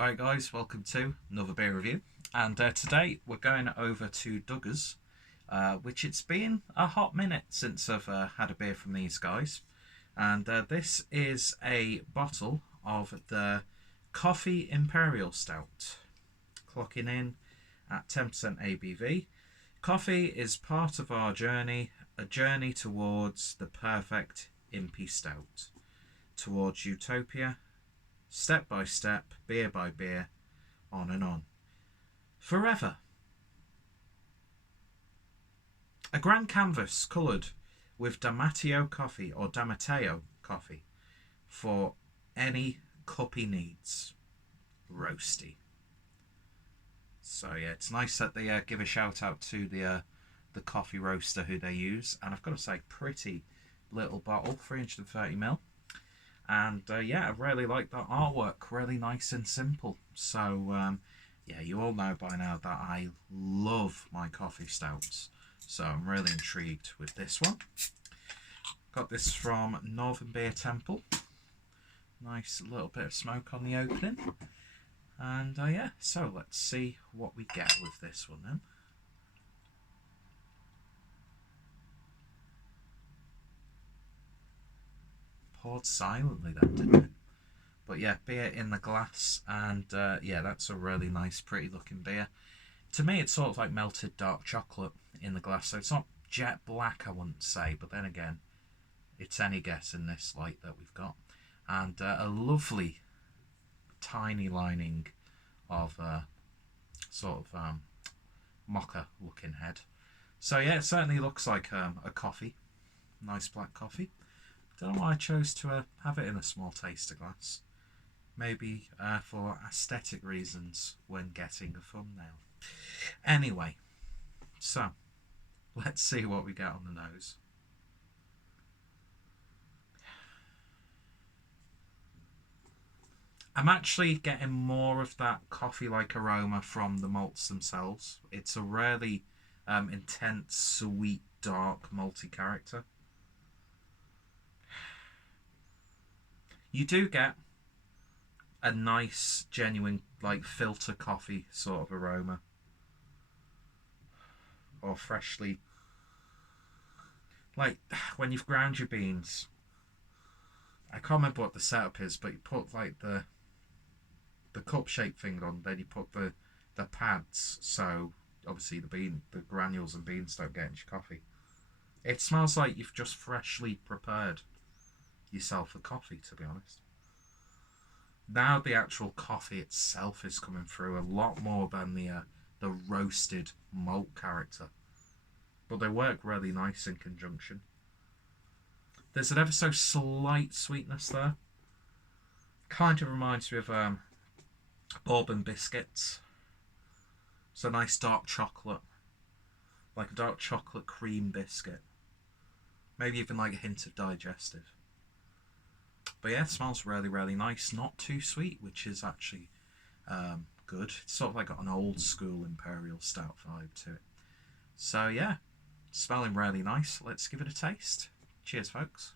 Alright guys, welcome to another beer review, and today we're going over to Duggars, which it's been a hot minute since I've had a beer from these guys, and this is a bottle of the Coffee Imperial Stout, clocking in at 10% ABV. Coffee is part of our journey, a journey towards the perfect Impy Stout, towards utopia, step by step, beer by beer, on and on. Forever. A grand canvas coloured with Matteo coffee or Matteo coffee for any cuppy needs. Roasty. So yeah, it's nice that they give a shout out to the coffee roaster who they use, and I've got to say, pretty little bottle, 330ml. And yeah, I really like that artwork, really nice and simple. So yeah, you all know by now that I love my coffee stouts. So I'm really intrigued with this one. Got this from Northern Beer Temple. Nice little bit of smoke on the opening. And yeah, so let's see what we get with this one then. Poured silently then, didn't it? But yeah, beer in the glass, and yeah, that's a really nice, pretty looking beer. To me, it's sort of like melted dark chocolate in the glass, so it's not jet black, I wouldn't say, but then again, it's any guess in this light that we've got. And a lovely, tiny lining of sort of mocha looking head. So yeah, it certainly looks like a coffee, nice black coffee. Don't know why I chose to have it in a small taster glass. Maybe for aesthetic reasons when getting a thumbnail. Anyway, so let's see what we get on the nose. I'm actually getting more of that coffee-like aroma from the malts themselves. It's a really intense, sweet, dark, malty character. You do get a nice, genuine, like filter coffee sort of aroma, or freshly, like when you've ground your beans. I can't remember what the setup is, but you put like the cup shaped thing on, then you put the pads, so obviously the granules and beans don't get into your coffee. It smells like you've just freshly prepared yourself a coffee, to be honest. Now the actual coffee itself is coming through a lot more than the roasted malt character, but they work really nice in conjunction. There's an ever so slight sweetness there. Kind of reminds me of bourbon biscuits. It's a nice dark chocolate, like a dark chocolate cream biscuit. Maybe even like a hint of digestive. But yeah, it smells really, really nice. Not too sweet, which is actually good. It's sort of like got an old school Imperial Stout vibe to it. So yeah, smelling really nice. Let's give it a taste. Cheers, folks.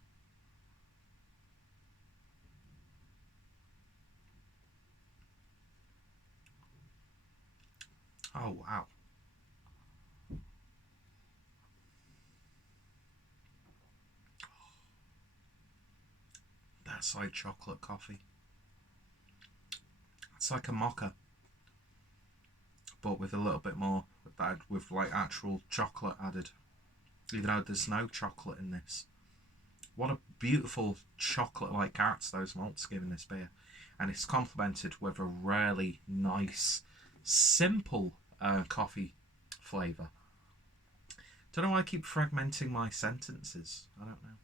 Oh, wow. That's like chocolate coffee. It's like a mocha, but with a little bit more, with like actual chocolate added, even though there's no chocolate in this. What a beautiful chocolate-like character those malts give in this beer, and it's complemented with a really nice, simple coffee flavour. Don't know why I keep fragmenting my sentences. I don't know.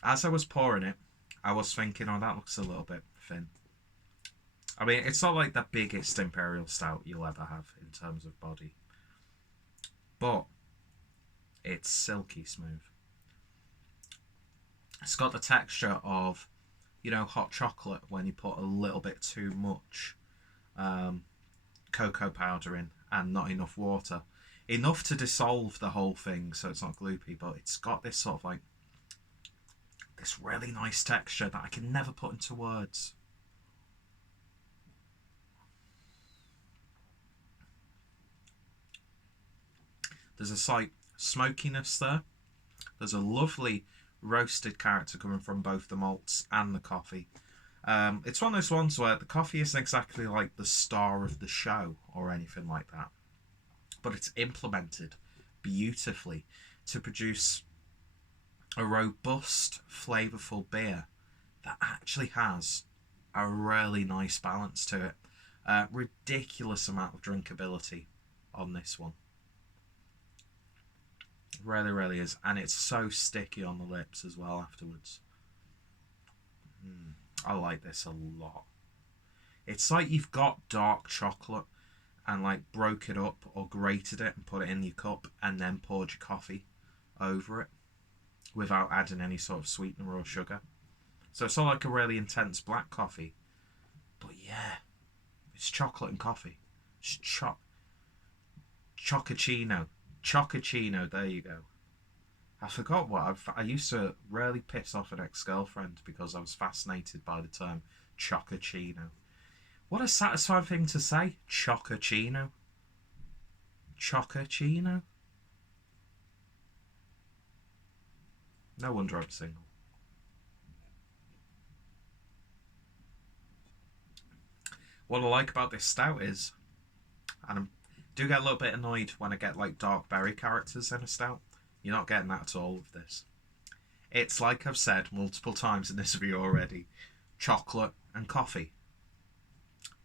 As I was pouring it, I was thinking, oh, that looks a little bit thin. I mean, it's not like the biggest Imperial Stout you'll ever have in terms of body, but it's silky smooth. It's got the texture of, you know, hot chocolate when you put a little bit too much cocoa powder in and not enough water. enough to dissolve the whole thing, so it's not gloopy, but it's got this sort of like this really nice texture that I can never put into words. There's a slight smokiness there. There's a lovely roasted character coming from both the malts and the coffee. It's one of those ones where the coffee isn't exactly like the star of the show or anything like that, but it's implemented beautifully to produce a robust, flavourful beer that actually has a really nice balance to it. Ridiculous amount of drinkability on this one. Really, really is. And it's so sticky on the lips as well afterwards. I like this a lot. It's like you've got dark chocolate and like broke it up or grated it and put it in your cup and then poured your coffee over it without adding any sort of sweetener or sugar. So it's not like a really intense black coffee. But yeah, it's chocolate and coffee. It's Choccacino. Choccacino, there you go. I forgot what I used to really piss off an ex-girlfriend because I was fascinated by the term choccacino. What a satisfying thing to say. Choccacino. Choccacino. No wonder I'm single. What I like about this stout is, and I do get a little bit annoyed when I get like dark berry characters in a stout. You're not getting that at all with this. It's like I've said multiple times in this review already. Chocolate and coffee.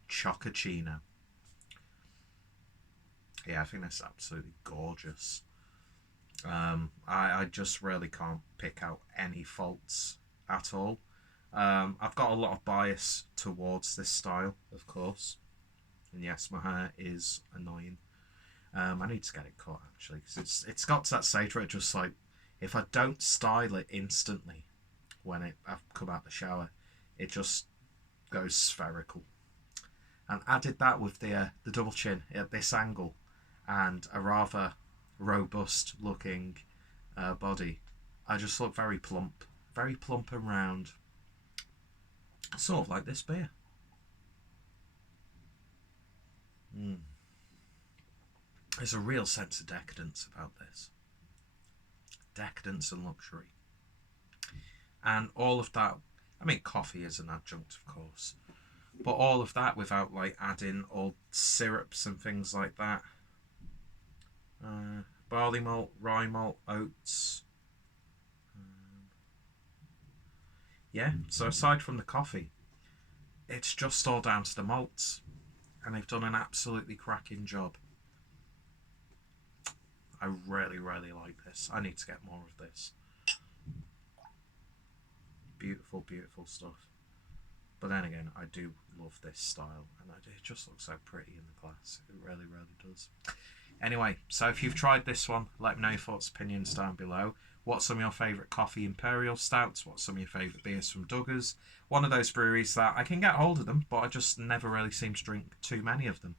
Choccacino. Yeah, I think that's absolutely gorgeous. I just really can't pick out any faults at all. I've got a lot of bias towards this style, of course. And yes, my hair is annoying. I need to get it cut actually, because it's got to that stage where it just like, if I don't style it instantly when I've come out the shower, it just goes spherical. And added that with the double chin at this angle and a rather robust looking body, I just look very plump and round, sort of like this beer. There's a real sense of decadence about this. Decadence and luxury. And all of that, I mean, coffee is an adjunct, of course. But all of that without, like, adding all syrups and things like that. Barley malt, rye malt, oats. Yeah, so aside from the coffee, it's just all down to the malts. And they've done an absolutely cracking job. I really, really like this. I need to get more of this. Beautiful, beautiful stuff. But then again, I do love this style. And it just looks so pretty in the glass. It really, really does. Anyway, so if you've tried this one, let me know your thoughts, opinions down below. What's some of your favourite coffee imperial stouts? What's some of your favourite beers from Duggars? One of those breweries that I can get hold of them, but I just never really seem to drink too many of them.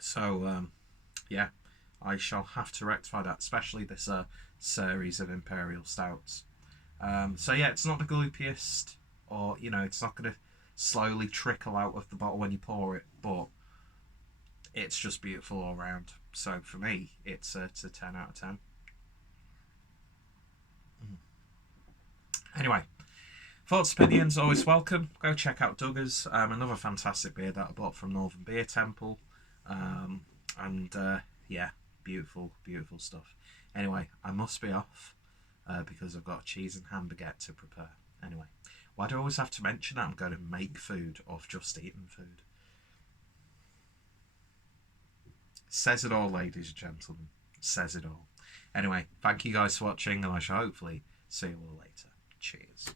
So, yeah, I shall have to rectify that, especially this series of imperial stouts. So yeah, it's not the gloopiest, or it's not going to slowly trickle out of the bottle when you pour it, but it's just beautiful all round. So for me, it's a 10 out of 10. Anyway, thoughts, opinions, always welcome. Go check out Duggars, another fantastic beer that I bought from Northern Beer Temple. Yeah, beautiful, beautiful stuff. Anyway, I must be off because I've got a cheese and ham baguette to prepare. Anyway, why do I always have to mention that I'm going to make food of just eating food? Says it all, ladies and gentlemen. Says it all. Anyway, thank you guys for watching, and I shall hopefully see you all later. Cheers.